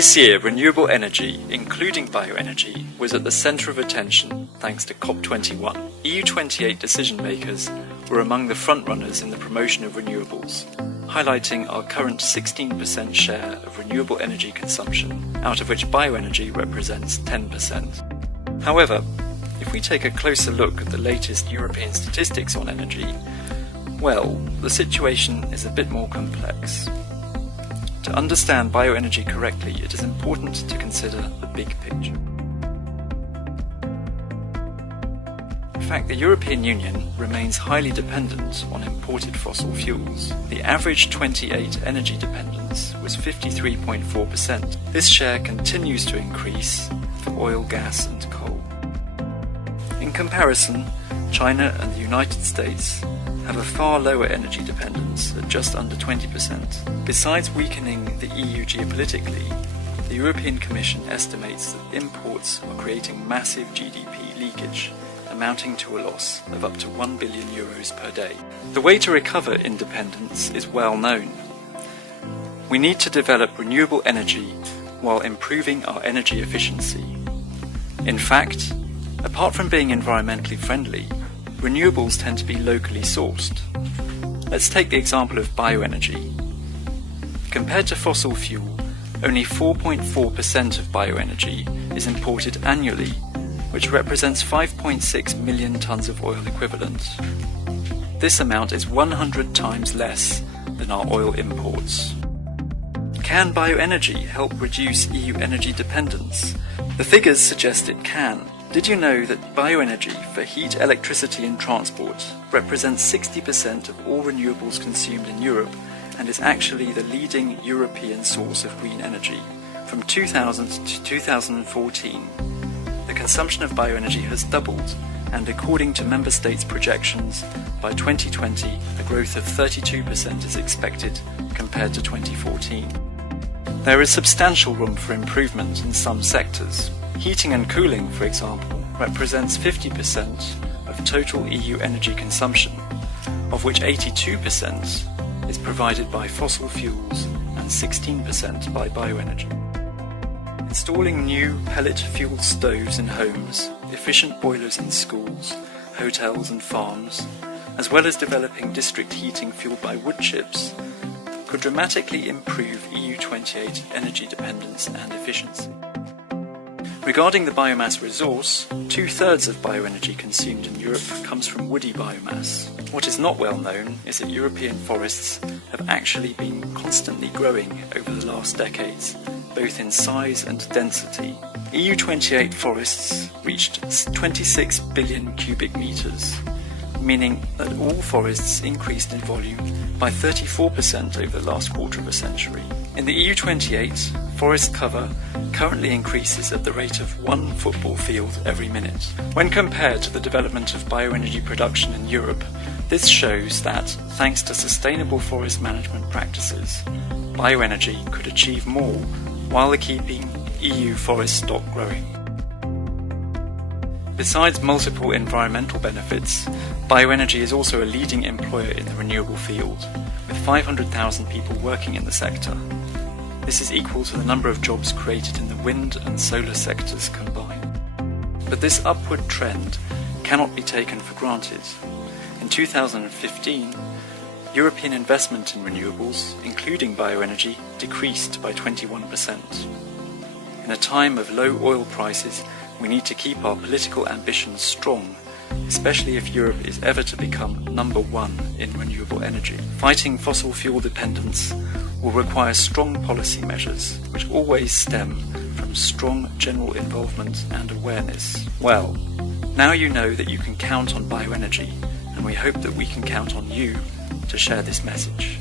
This year, renewable energy, including bioenergy, was at the centre of attention thanks to COP21. EU28 decision-makers were among the frontrunners in the promotion of renewables, highlighting our current 16% share of renewable energy consumption, out of which bioenergy represents 10%. However, if we take a closer look at the latest European statistics on energy, well, the situation is a bit more complex. To understand bioenergy correctly, it is important to consider the big picture. In fact, the European Union remains highly dependent on imported fossil fuels. The average 28 energy dependence was 53.4%. This share continues to increase for oil, gas and coal. In comparison, China and the United States have a far lower energy dependence at just under 20%. Besides weakening the EU geopolitically, the European Commission estimates that imports are creating massive GDP leakage, amounting to a loss of up to €1 billion per day. The way to recover independence is well known. We need to develop renewable energy while improving our energy efficiency. In fact, apart from being environmentally friendly, renewables tend to be locally sourced. Let's take the example of bioenergy. Compared to fossil fuel, only 4.4% of bioenergy is imported annually, which represents 5.6 million tonnes of oil equivalent. This amount is 100 times less than our oil imports. Can bioenergy help reduce EU energy dependence? The figures suggest it can. Did you know that bioenergy for heat, electricity and transport represents 60% of all renewables consumed in Europe and is actually the leading European source of green energy? From 2000 to 2014, the consumption of bioenergy has doubled, and according to member states' projections, by 2020 a growth of 32% is expected compared to 2014. There is substantial room for improvement in some sectors. Heating and cooling, for example, represents 50% of total EU energy consumption, of which 82% is provided by fossil fuels and 16% by bioenergy. Installing new pellet-fueled stoves in homes, efficient boilers in schools, hotels and farms, as well as developing district heating fueled by wood chips, could dramatically improve EU28 energy dependence and efficiency. Regarding the biomass resource, 2/3 of bioenergy consumed in Europe comes from woody biomass. What is not well known is that European forests have actually been constantly growing over the last decades, both in size and density. EU28 forests reached 26 billion cubic meters, meaning that all forests increased in volume by 34% over the last quarter of a century. In the EU28, forest cover currently increases at the rate of 1 football field every minute. When compared to the development of bioenergy production in Europe, this shows that, thanks to sustainable forest management practices, bioenergy could achieve more while keeping EU forest stock growing. Besides multiple environmental benefits, bioenergy is also a leading employer in the renewable field, with 500,000 people working in the sector. This is equal to the number of jobs created in the wind and solar sectors combined. But this upward trend cannot be taken for granted. In 2015, European investment in renewables, including bioenergy, decreased by 21%. In a time of low oil prices, we need to keep our political ambitions strong, especially if Europe is ever to become number one in renewable energy. Fighting fossil fuel dependence will require strong policy measures, which always stem from strong general involvement and awareness. Well, now you know that you can count on bioenergy, and we hope that we can count on you to share this message.